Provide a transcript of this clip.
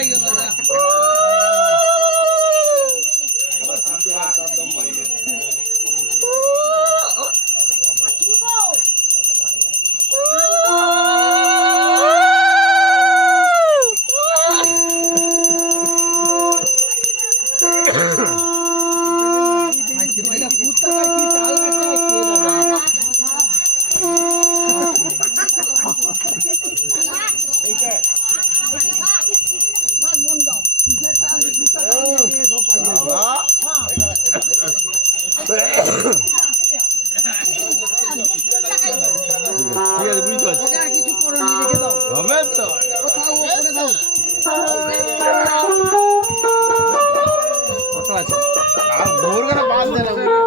পাই গেল মোর কেন বাঁধ দেন